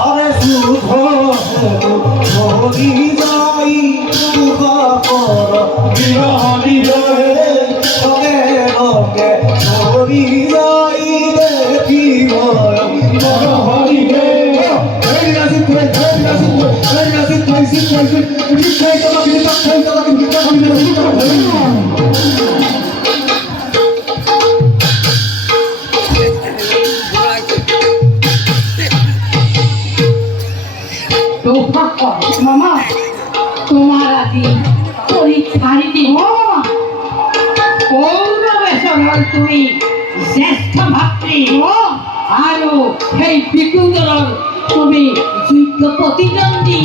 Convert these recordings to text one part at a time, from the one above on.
আরে শুধু হরি যাই তুবা কর বিহারি রে রঙে রঙে হরি যাই দেখি হরি রে মামা তোমার আদি পরীক্ষারী দিন কৌরবেশ্বর তুমি জ্যেষ্ঠ ভাতৃ আৰু সেই বিকুদলৰ তুমি যোগ্য প্ৰতিদ্বন্দ্বী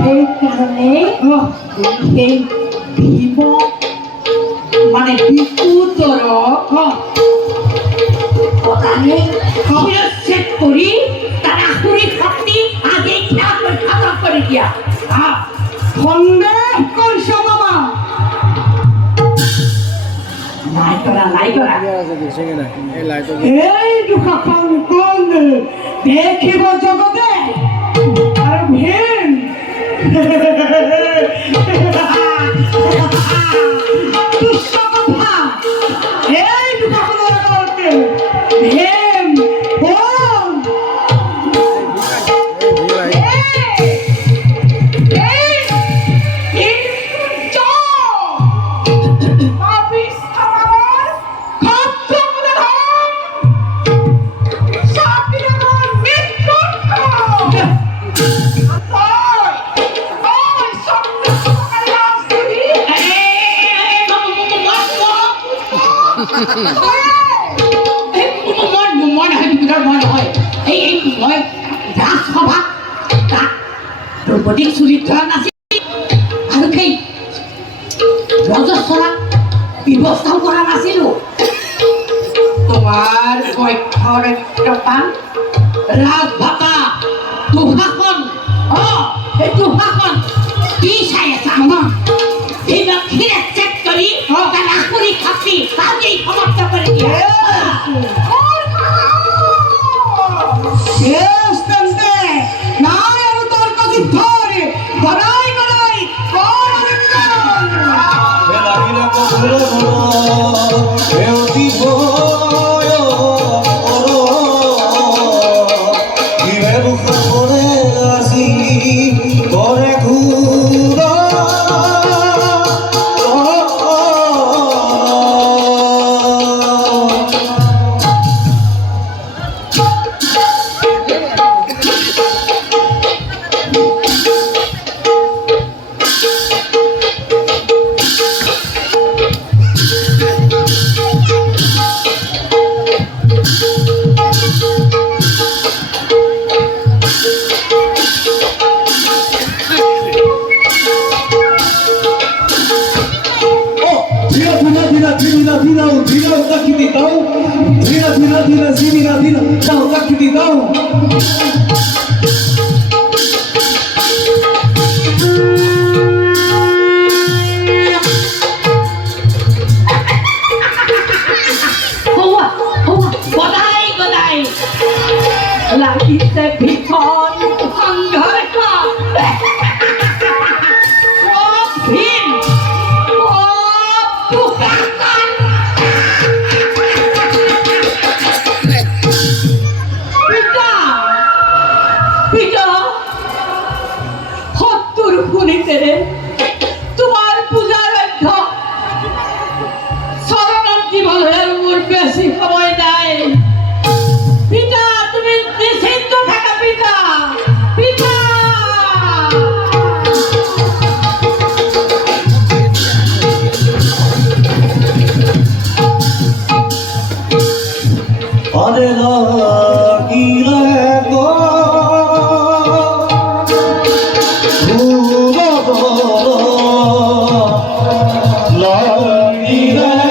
সেইকাৰণে সেই ভীম মানে বিকুদৰক শিৰচ্ছেদ কৰি তাৰ আসুৰিক শক্তি আজি খতম কৰি দিয়া সন্দেহ কৰিছ মামা নাই কৰা এই দুখন কোন দেখিব জগতে আৰু ভীম তুচ্ছ কথা এই দুখনৰ আগতে ভীম কোন দ্ৰৌপদীক চুৰি ধৰা নাছিল আৰু সেই ৰজস্বলা ব্যৱস্থাও কৰা নাছিলো তোমাৰ পক্ষৰ একটান ৰাজভাতা দুশাসন এই দুশাসন কি চাই আছা মামা এইবিলাক শিৰচ্ছেদ কৰি তাৰ আসুৰিক শক্তি আজি সমাপ্ত কৰি দিয়া লাগিছে ভীষণ সংঘৰ্ষ ভীম শত্ৰুৰ শুনিছেৰে তোমাৰ পূজাৰ অধ্য চৰণত দিবলৈ আৰু মোৰ বেছি সময় নাই পিতা তুমি নিশ্চিন্ত থাকা পিতা পিতা আরে লাগিলে গো লাগিলে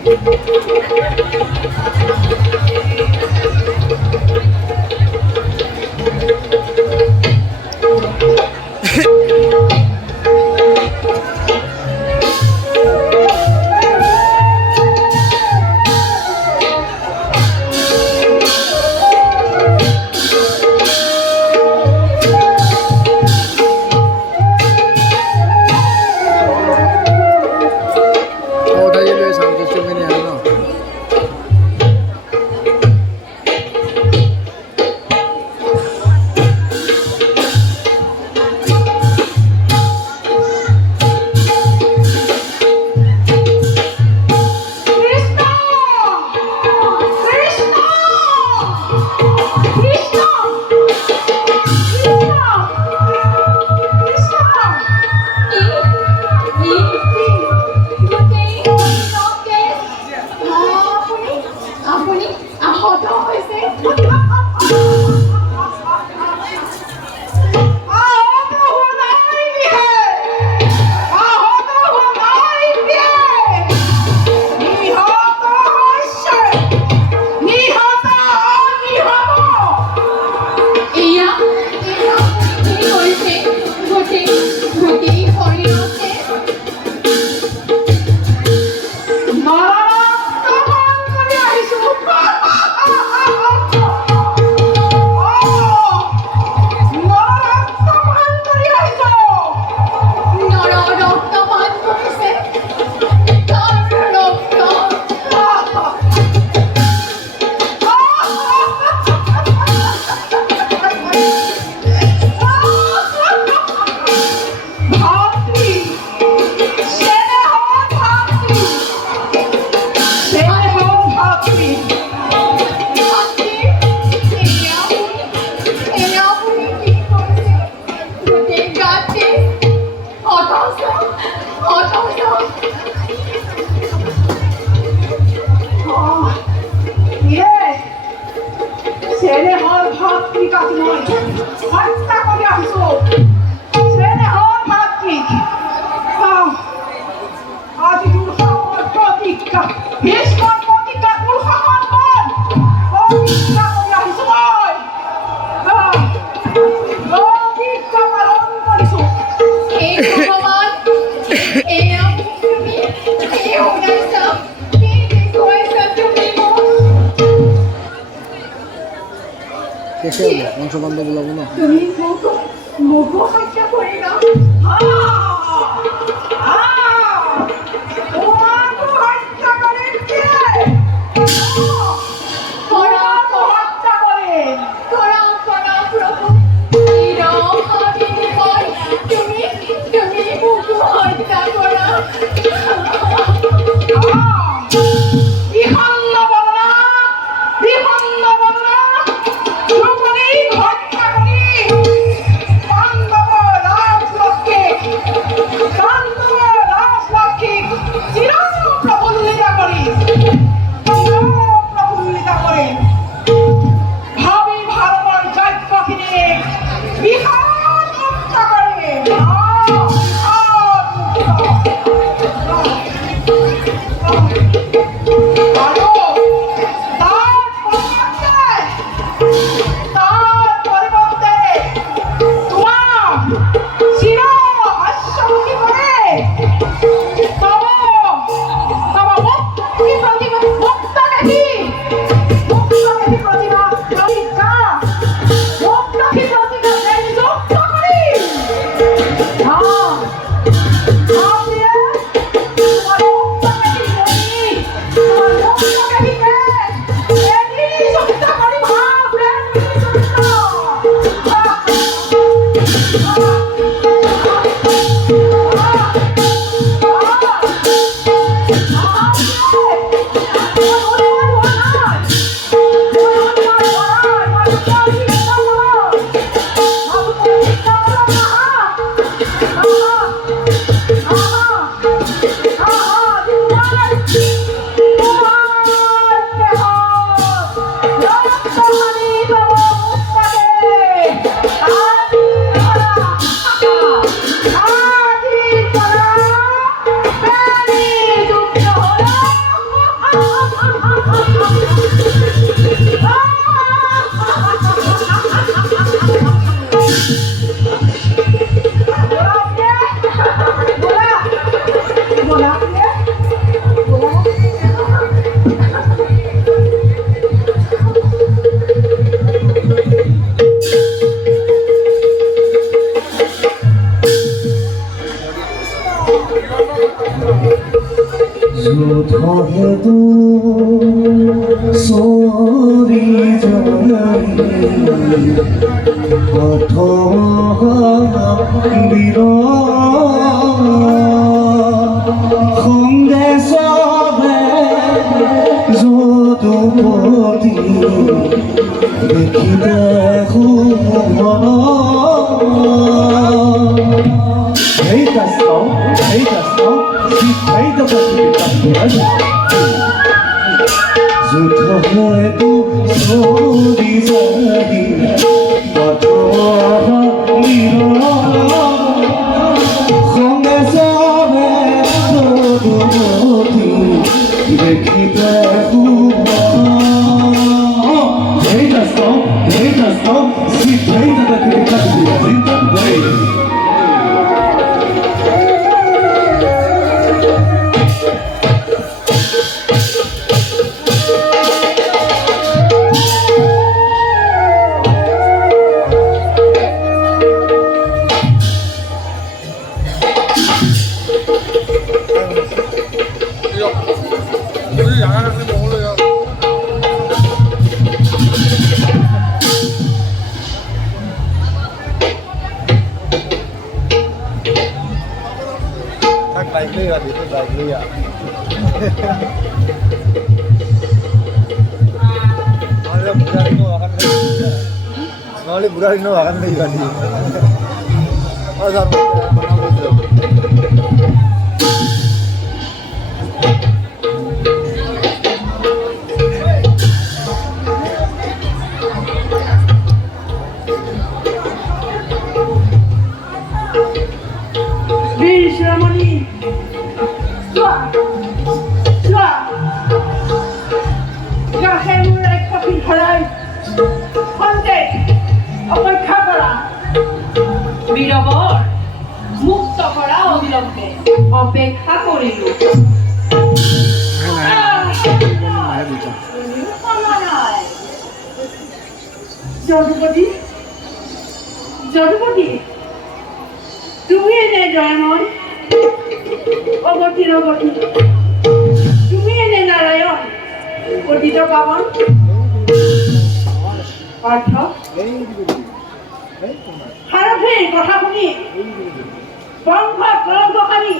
Tayo lo sa gusto mo niya ano. Krishna! Krishna! Krishna! Kasi mo, ang sumando mo lang mo. তুমি মোকো হত্যা করে না তোমাকে হত্যা করেন কে তোমাকে হত্যা করেন করা প্রভু তুমি মোকো হত্যা করা বিহন্ন বলনা হত্যা করি পাণ্ডব রাজলক্ষ্মী যুদ্ধহে তো সরি যাই প্রথম বীর সন্দেশে যদুপতি দেখিতে Shuvon Hey, that's all. Hey, that's all. Hey, that's all. যুদ্ধ হয়তো সরি যাই সঙ্গে সবে যদুপতি দেখিতে Hey, that's all. Hey, that's all. Hey, that's all. Baik lu ya, itu baik lu ya. Nolly budak ini akan lagi. Oh, sama. Ramani, Birbar মুক্ত করা অবিলম্বে অপেক্ষা করিল যদুপতি যদুপতি তুমি এনে জয়মন অগতি অগতি তুমি এনে নারায়ণ পতিত পাবন অর্থ সাৰথীৰ কথা শুনি বংশ কলংকাৰী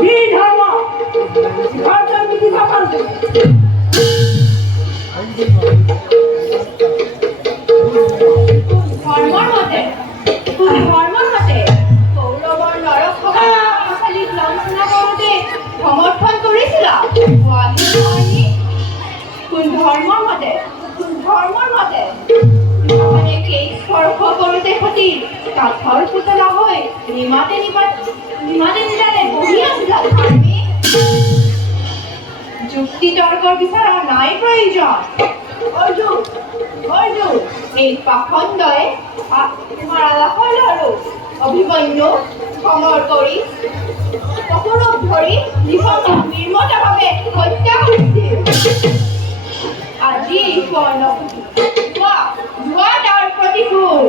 বীৰ ধৰ্ম ধৰ্মৰ মতে কৌৰৱৰ নৰখালীক লাঞ্ছনা কৰোঁতে সমৰ্থন কৰিছিলা কোন ধৰ্মৰ মতে স্পৰ্শ কৰোঁতে সতীৰ কাঠৰ পুতলা হৈ নিমাতে নিজালে বহি আছিলা ধৰ্মী যুক্তি তৰ্কৰ বিচৰা নাই প্ৰয়োজন অৰ্জুন এই পাখণ্ডই তোমাৰ আলাসৰ আৰু অভিমন্যু সমৰ কৰি কৌৰৱ ধৰি নিৰ্মতাভাৱে হত্যা কৰিছিল আজি তাৰ প্ৰতিকূল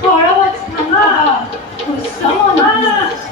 걸어봤지 단가 불쌍하나